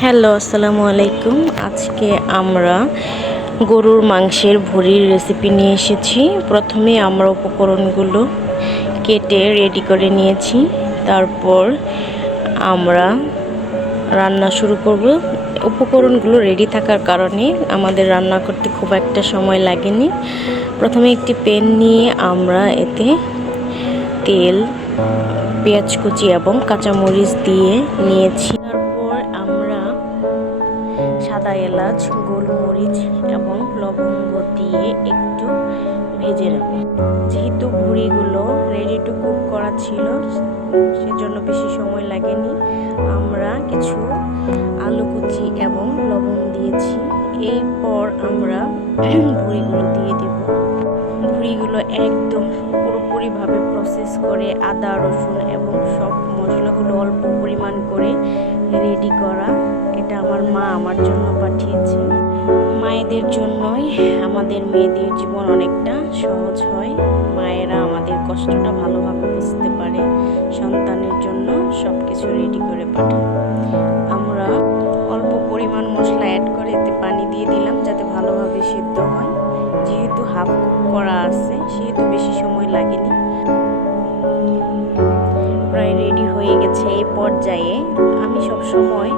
Hello, আসসালামু আলাইকুম। আজকে আমরা গরুর মাংসের ভুঁড়ির রেসিপি নিয়ে এসেছি। প্রথমে আমরা উপকরণগুলো কেটে রেডি করে নিয়েছি। তারপর আমরা রান্না শুরু করব। উপকরণগুলো রেডি থাকার কারণে আমাদের রান্না করতে খুব একটা সময় লাগেনি। প্রথমে একটি প্যান নিয়ে আমরা এতে তেল, পেঁয়াজ কুচি এবং কাঁচামরিচ দিয়ে নিয়েছি। তারপর আমরা সাদা এলাচ, গোলমরিচ এবং লবঙ্গ দিয়ে একটু ভেজে নেব। যেহেতু ভুঁড়িগুলো রেডি টু কুক করা ছিল, সেজন্য বেশি সময় লাগেনি। আমরা কিছু আলু কুচি এবং লবণ দিয়েছি। এরপর আমরা ভুঁড়িগুলো দিয়ে দেব। ভুঁড়িগুলো একদম পুরোপুরিভাবে প্রসেস করে আদা, রসুন এবং সব মশলাগুলো অল্প পরিমাণ করে রেডি করা। এটা আমার মা আমার জন্য পাঠিয়েছে। মায়েদের জন্যই আমাদের মেয়েদের জীবন অনেকটা সহজ হয়। মায়েরা আমাদের কষ্টটা ভালোভাবে বুঝতে পারে, সন্তানের জন্য সব কিছু রেডি করে পাঠায়। আমরা অল্প পরিমাণ মশলা অ্যাড করে এতে পানি দিয়ে দিলাম যাতে ভালোভাবে সিদ্ধ হয়। যেহেতু হাফ কুক করা আছে সেহেতু বেশি সময় লাগেনি। প্রায় রেডি হয়ে গেছে। এই পর্যায়ে আমি সবসময়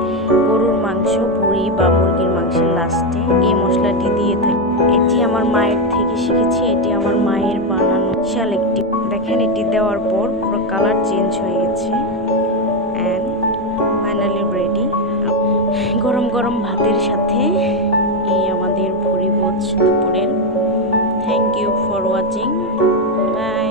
গরুর মাংস, ভুঁড়ি বা মুরগির মাংসের লাস্টে এই মশলাটি দিয়ে থাকি। এটি আমার মায়ের থেকে শিখেছি। এটি আমার মায়ের বানানো বিশাল একটি। দেখেন, এটি দেওয়ার পর পুরো কালার চেঞ্জ হয়ে গেছে। And finally ready. গরম গরম ভাতের সাথে এই আমাদের ভুঁড়ি ভোজ দুপুরের। Thank you for watching. By.